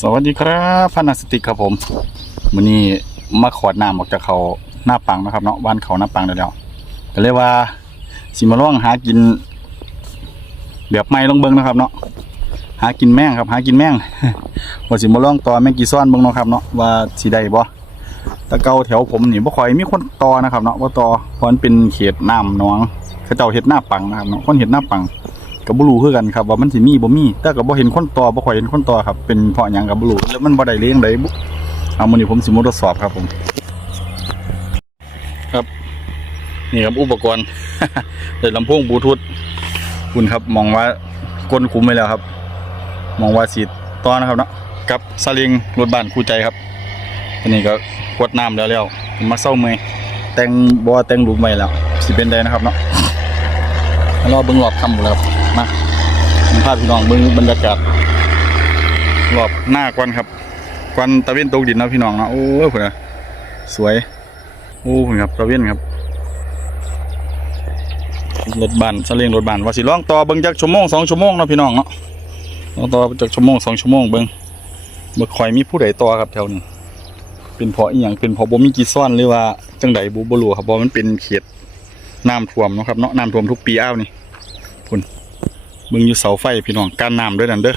สวัสดีครับพนักสติกครับผมวันนี้มาขวดน้ำออกจากเขาหน้าปังนะครับเนาะบ้านเขาหน้าปังเดี๋ยวๆก็เลยกว่าสิมาล่องหากินแบบไม่ลองเบิ้งนะครับเนาะหากินแม่งครับหากินแม่งว่าสิมาล่องต่อแม่งกี่ซ้อนเบิ้งเนาะครับเนาะว่าสิได้บ่ตะเกาแถวผมนี่บ่ค่อยมีคนต่อนะครับเนาะว่าต่อเพราะมันเป็นเขตน้ำหนองเขาเจ้าเฮ็ดหน้าปังนะครับเนาะคนเฮ็ดหน้าปัง ก็บ่รู้คือกันครับว่ามันสิมีบ่มีแต่ก็บ่เห็นคนต่อบ่ค่อยเห็นคนต่อครับเป็นเพราะหยังก็บ่รู้แล้วมันบ่ได้เลี้ยงได้บุเอามื้อนี้ผมสิมาทดสอบครับผม ครับ นี่ครับอุปกรณ์ได้ลำโพงบลูทูธคุณครับมองว่ากลคุมไว้แล้วครับ มองว่าสิต่อนะครับเนาะกับซาเลิงรถบ้านคู่ใจครับอันนี้ก็กวดน้ำแล้วแล้วมาเศร้าเมยแต่งบ่แต่งรูปใหม่แล้วสิเป็นได้นะครับเนาะรอเบิ่งรอบคำหมดแล้วครับ มาผมพาพี่น้องเบิ่งบรรยากาศรอบหน้ากวนครับกวนตะเวนตกดินนะพี่น้องนะโอ้ยพุ่นะสวยโอ้พุ่นครับตะเวนครับรถบันสลียงรถบันว่าสิลองต่อเบิ่งจักชั่วโมงสองชั่วโมงเนาะพี่น้องเนาะลองต่อจักชั่วโมงสองชั่วโมงเบิ่งบ่คอยมีผู้ใดต่อครับแถวนี้เป็นเพราะอีหยังเป็นเพราะบ่มีกีซ่อนหรือว่าจังใดบ่บ่รู้ครับเพราะมันเป็นเขตน้ำท่วมเนาะครับเนาะน้ำท่วมทุกปีอ้าวนี่คุณ เบิ่งอยู่เสาไฟพี่น้องกั้นน้ำด้วยนั่นเด้อ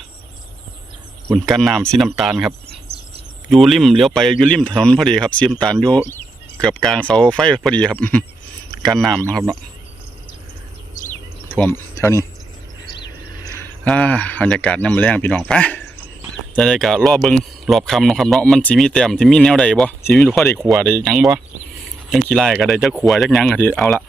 คุณกั้นน้ำสีน้ำตาลครับ อยู่ริมเลี้ยวไปอยู่ริมถนนพอดีครับสีน้ำตาลอยู่เกือบกลางเสาไฟพอดีครับกั้นน้ำนะครับเนาะท่วมแถวนี้อ่าบรรยากาศน้ำแรงพี่น้องไปจะได้กะรอบเบิงรอบคำนะครับเนาะมันสิมีแต้มสิมีแนวใดบ่สิมีพ่อได้ขัวได้ยังบ่จังขี้ไล่ก็ได้จักขัวจักยังก็ที่เอาละ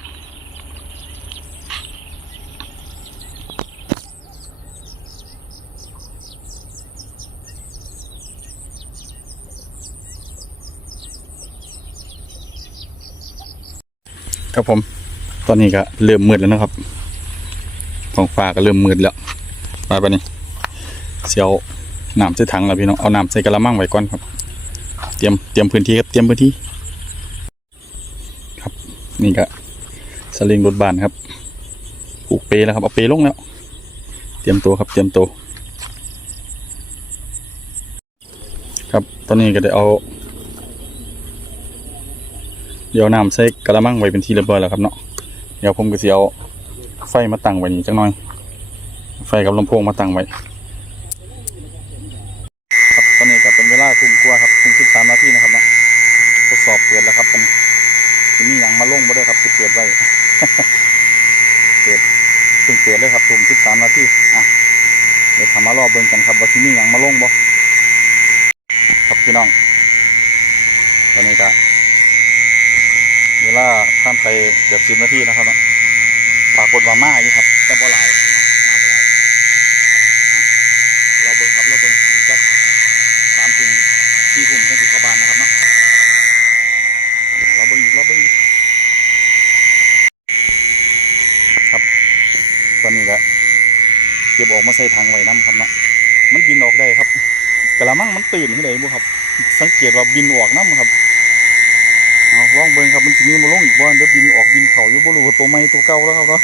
ครับผม ตอนนี้ก็เริ่มมืดแล้วนะครับท้องฟ้าก็เริ่มมืดแล้วไปปนี่เสียวน้ำใส่ถังแล้วพี่น้อง เอาน้ำใส่กระมังไว้ก่อนครับ เตรียมเตรียมพื้นที่ครับ เตรียมพื้นที่ ครับ นี่ก็สลิงรถบานครับ ผูกเปแล้วครับ เอาเปลงแล้ว เตรียมตัวครับ เตรียมตัว ครับ ตอนนี้ก็ได้เอา เดี๋ยวน้ำใส่กระมังไว้เป็นที่เรียบร้อยแล้วครับเนาะเดี๋ยวผมก็จะเอาไฟมาตั้งไว้นี่จังหน่อย ไฟกับลำโพงมาตั้งไว้ครับตอนนี้ก็เป็นเวลาทุ่มกว่าครับทุ่มสิบสามนาทีนะครับเนาะทดสอบเปิดแล้วครับตอนนี้สิมีหยังมาลงบ่ได้ครับสิเปิดไว้เปิดเพิ่งเปิดเลยครับทุ่มสิบสามนาทีอะเดี๋ยวทำมารอบเบิ่งกันครับว่าสิมีหยังมาลงบ่ครับพี่น้องตอนนี้ก็ เวลาผ่านไปเกือบสิบนาทีนะครับเนาะปรากฏว่ามาอยู่ครับ แต่บ่หลายพี่น้องมาบ่หลายอะเราเบิ่งครับเราเบิ่งอีกจักสามทุ่มสี่ทุ่มจังสิเข้าบ้านนะครับเนาะเราเบิ่งอีกเราเบิ่งอีกครับตอนนี้ก็เก็บออกมาใส่ถังไว้น้ำครับเนาะมันบินออกได้ครับกระมังมันตื่นขึ้นได้บ่ครับ สังเกตว่าบินออกน้ำครับเอา ลองเบิ่งครับมันสิมีมาลงอีกบ่เดี๋ยวบินออกบินเขาอยู่บ่รู้ว่าตัวใหม่ตัวเก่าแล้วครับเนาะ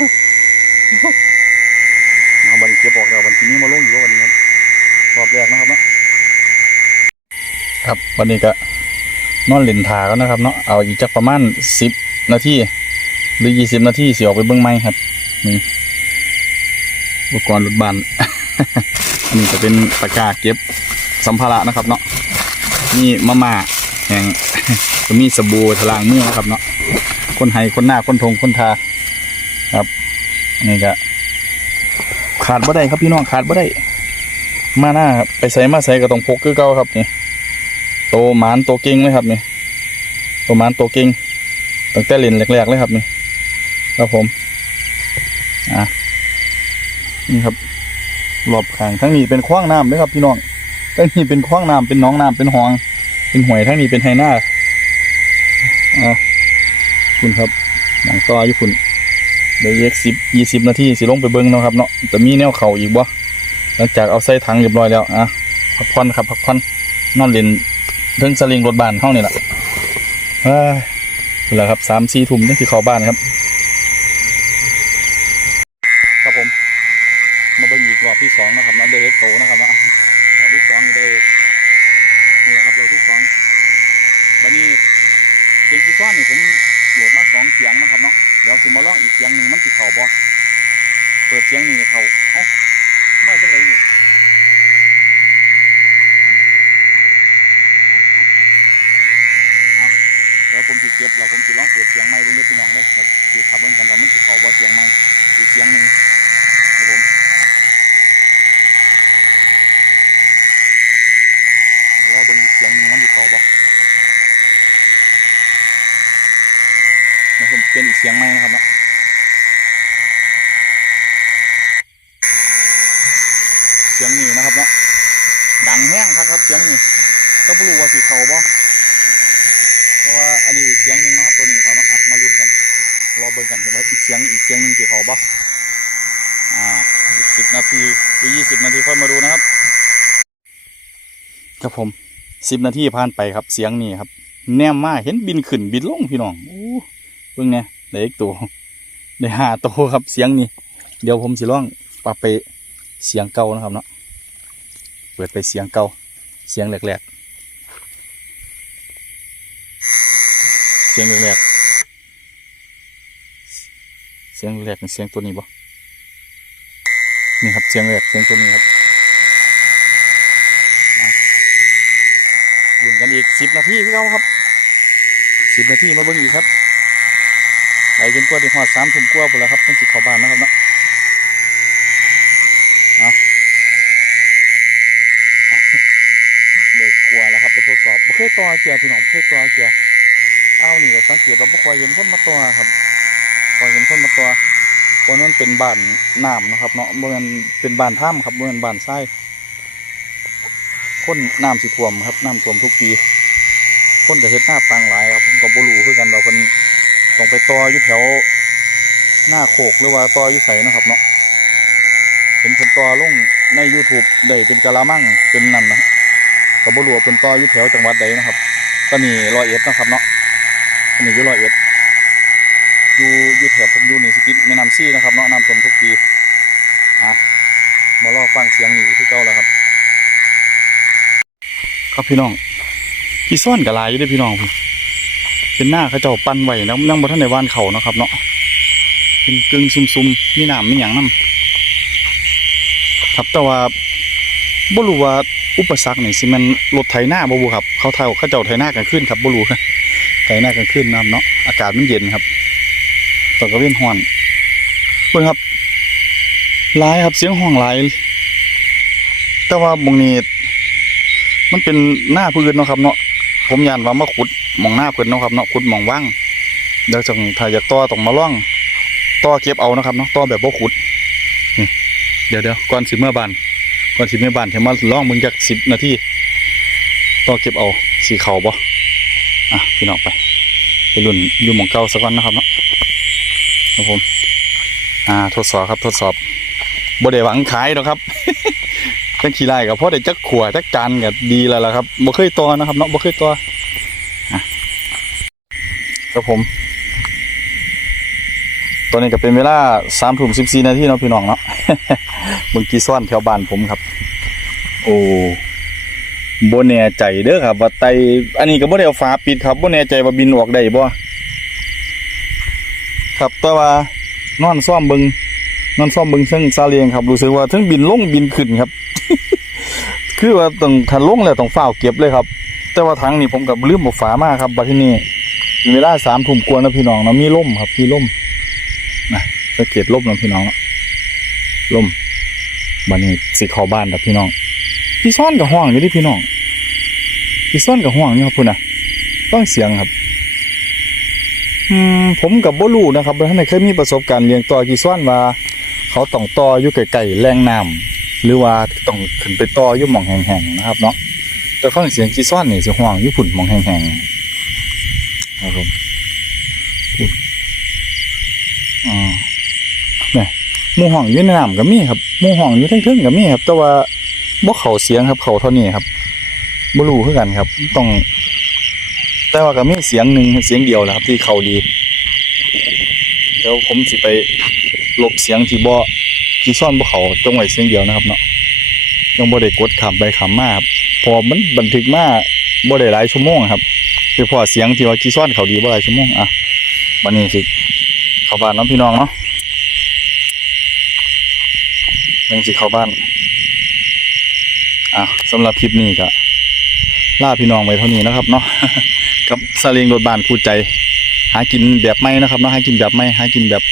เอาบันเก็บออกแล้วบัดนี้มีมาลงอีกบ่วันนี้ครับรอบแรกนะครับเนาะครับวันนี้ก็นอนเล่นทากันนะครับเนาะเอาอีกจักประมาณสิบนาทีหรือยี่สิบนาทีเสิออกไปเบิ้งไม้ครับนี่อุปกรณ์รถบันอันนี้จะเป็นตะกร้าเก็บสัมภาระนะครับ เนาะนี่มาม่าแห้ง ก็มีสบู่ทลางมือนะครับเนาะคนไห้คนหน้าคนทงคนทาครับนี่ก็ขาดบ่ได้ครับพี่น้องขาดบ่ได้ มาหน้าไปใส่มาใส่ก็ต้องพกคือเก่าครับนี่โตหมานโตเก่งเลยครับนี่โตหมานโตเก่งตั้งแต่เล่นแรกๆเลยครับนี่ครับผมอะนี่ครับรอบข้างทั้งนี้เป็นคว้างน้ำเลยครับพี่น้องทั้งนี้เป็นคว้างน้ำเป็นหน้องน้ำเป็นหอง เป็นหวยทั้งนี้เป็นไฮนา อะคุณครับหนังต่ออยู่คุณเดี๋ยวเย็กสิบยี่สิบนาทีสิลงไปเบิ้งเนาะครับเนาะจะมีแนวเข่าอีกบ่หลังจากเอาใส่ถังเรียบร้อยแล้วอะพักผ่อนครับพักผ่อนนอนเล่นเทิงสลิงรถบ้านเข้านี่แหละเฮ้ยนี่แหละครับสามสี่ทุ่มนี่คือเข้าบ้านครับ ครับผม มาเบิ่งอีกรอบที่สองนะครับนะเดเฮ็ดโตนะครับนะรอบที่สองนี่ได้ยวที่สองบันนี้ ซ้อนนี่ผมโหลดมาสองเสียงนะครับเนาะเดี๋ยวสิมาลองอีกเสียงหนึ่งมันสิดเข่าบ่เปิดเสียงนี่เขาเอ้ามาจังไรนี่เอาเดี๋ยวผมสิเก็บเราผมสิลองเปิดเสียงไม้เบิ่งเด้อพี่น้องเด้อเราสิขับเบิ่งกันว่ามันสิเข่าบ่เสียงไม้อีกเสียงหนึ่งครับผมเดี๋ยวรอเบิ่งอีกเสียงหนึ่งมันสิเข่าบ่ นะครับเป็นอีกเสียงไหมนะครับเนาะ เสียงนี้นะครับเนาะดังแห้งครับครับเสียงนี้ก็ไม่รู้ว่าสิเขาบ่เพราะว่าอันนี้อีกเสียงหนึ่งเนาะตัวนี้เขาเนาะมาลุ้นกันรอเบิ่งกันว่าอีกเสียงอีกเสียงหนึ่งสิเขาบ่อ่าอีกสิบนาทีหรือยี่สิบนาทีค่อยมาดูนะครับครับผมสิบนาทีผ่านไปครับเสียงนี้ครับ แนมมาเห็นบินขึ้นบินลงพี่น้องโอ้เพิ่งเนี่ยได้อีกตัวได้ห้าตัวครับเสียงนี้เดี๋ยวผมสิร้องปรับไป เสียงเก่านะครับเนาะเปิดไปเสียงเก่าเสียงแหลกๆเสียงแหลกๆเสียงแหลกเสียงตัวนี้บ่นี่ครับเสียงแหลกเสียงตัวนี้ครับลุ้นกันอีกสิบนาทีพี่เขาครับสิบนาทีมาเบิ่งอีกครับไปจนกว่าที่หอดสามทุ่มกว่าพุ่นแล้วครับต้องสิเข้าบ้านนะครับเนาะเอาเลิกครัวแล้วครับไปทดสอบบ่ เคยต่อเกียร์พี่น้องเคยต่อเกียร์เอานี่สังเกตว่าบ่ค่อยเห็นคนมาต่อครับบ่เห็นคนมาต่อเพราะนั้นเป็นบ้านน้ำนะครับ เนาะบ่แม่นเป็นบ้านถ้ำครับบ่แม่นบ้านทรายคนน้ำสิท่วมครับน้ำท่วมทุกปีคนก็เฮ็ดหน้าตังหลายครับผมก็บ่รู้คือกันว่าเพิ่นต้องไปต่ออยู่แถวหน้าโคกหรือว่าต่ออยู่ใสนะครับเนาะเห็นเพิ่นต่อลงใน YouTube ได้เป็นกะละมังเป็นนั่นนะ กบ่รู้ว่าเพิ่นต่ออยู่แถวจังหวัดใดนะครับตอนนี้ร้อยเอ็ดนะครับเนาะตอนนี้อยู่ร้อยเอ็ดอยู่อยู่แถวผมอยู่นี่สิติดแม่น้ำซี่นะครับเนาะน้ำท่วมทุกปีอะมารอฟังเสียงอยู่ที่เก่าแล้วครับ ครับพี่น้องพี่ซ่อนกับลายอยู่ด้วยพี่น้องเป็นหน้าเขาเจ้าปั้นไว้แล้วนั่งบนท่านในวานเขาเนาะครับเนาะเป็นกึ่งซุ่มๆมีหนามมีหยังนํครับแต่ว่าบ่รู้ว่า อุปสรรคนี่สิมันรถไถหน้าบ่บ่ครับ เขาเท่าเขาเจ้าไถหน้ากันขึ้นครับบ่รู้ไถหน้ากันขึ้นน้ำเนาะอากาศมันเย็นครับตอนกระเวียนฮ้อนเพิ่นครับหลายครับเสียงห้องหลายแต่ว่าบงนี้มันเป็นหน้าพื้นเนาะครับ เนาะผมยานว่ามาขุดมองหน้าพิ่นเนาะครับเนาะขุดมองว่างเดี๋ยวจังถ้าอยากต่อต้องมาล่องต่อเก็บเอานะครับเนาะต่อแบบบ่ขุดเดี๋ยวเดี๋ยวก่อนสิเมื่อบาน ก่อนสิเมื่อบานเดี๋ยวมาล่องมึงจากสิบนาทีต่อเก็บเอาสีเขาบ่อะพี่น้องไปไปรุ่นอยู่หมองเก่าสักวันนะครับเนาะครับผม อ่าทดสอบครับทดสอบบ่ได้หวังขายหรอกครับจังขี้ไล่กับพ่อได้จักขวจักจานก็ดีแล้วล่ะครับบ่เคยตัวนะครับเนาะบ่เคยตัวครับผม ตอนนี้ก็เป็นเวลาสามทุ่มสิบสี่นาทีเนาะพี่น้องเนาะ เมื่อกี้ซ่อนแถวบ้านผมครับ โอ้บ่แน่ใจเด้อครับว่าไตอันนี้ก็บ่ได้เอาฝาปิดครับบ่แน่ใจว่าบินออกได้บ่ครับแต่ว่านอนซ่อมเบิงนอนซ่อมเบิงซึ่งซาเลียงครับรู้สึกว่าทั้งบินลงบินขึ้นครับ คือว่าต้องทันลงแล้วต้องเฝ้าเก็บเลยครับ แต่ว่าถังนี่ผมกับลืมเอาฝามากครับบัดที่นี่เวลาสามทุ่มกวนนะพี่น้องเนาะมีล่มครับมีล่มนะสังเกตล่มนะพี่น้องล่ม บัดนี้สิเข้าบ้านครับพี่น้องพี่ซ่อนกับห้องอยู่ที่พี่น้องพี่ซ่อนกับห้องนี่ครับพุ่นนะต้องเสียงครับ อืมผมกับบ่รู้นะครับท่านไหนเคยมีประสบการณ์เลี้ยงต่อกี่ซ่อนว่า เขาต้องต่ออยู่ไกลๆแรงน้ำหรือว่าต้องขึ้นไปต่ออยู่หม่องแห้งๆนะครับ เนาะแต่ฟังเสียงกี่ซ่อนนี่สิห้องอยู่พุ่นหม่องแห้งๆครับผมอ่า มูห้องอยู่ในน้ำก็มีครับมูห้องอยู่ทั้งๆก็มีครับ แต่ว่าบ่เขาเสียงครับเขาเท่านี้ครับบ่รู้คือกันครับ ต้อง แต่ว่าก็มีเสียงหนึ่งเสียงเดียวแหละครับ ที่เขาดีเดี๋ยวผมสิไปลบเสียงที่บ่ที่ซ่อนบ่เขาจงไว้เสียงเดียวนะครับ เนาะยังบ่ได้กดขามไปขามมาครับพอมันบันทึกมาบ่ได้หลายชั่วโมงครับไปพอเสียงที่ว่ากี่ซ้อนเขาดีบ่หลายชั่วโมงอะวันนี้สิเข้าบ้านน้องพี่น้องเนาะ ยังสิเข้าบ้านอะสำหรับคลิปนี้ก็ล่าพี่น้องไว้เท่านี้นะครับเนาะกับซาเล้งรถบานคู่ใจ หากินแบบไม่นะครับเนาะหากินแบบไม่หากินแบบ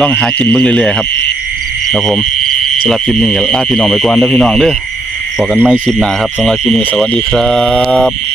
ล่องหากินเบิ่งเรื่อยๆครับครับผมสำหรับคลิปนี้ก็ล่าพี่น้องไปก่อนเด้อพี่น้องเด้อพบกันใหม่คลิปหน้าครับสำหรับคลิปนี้สวัสดีครับ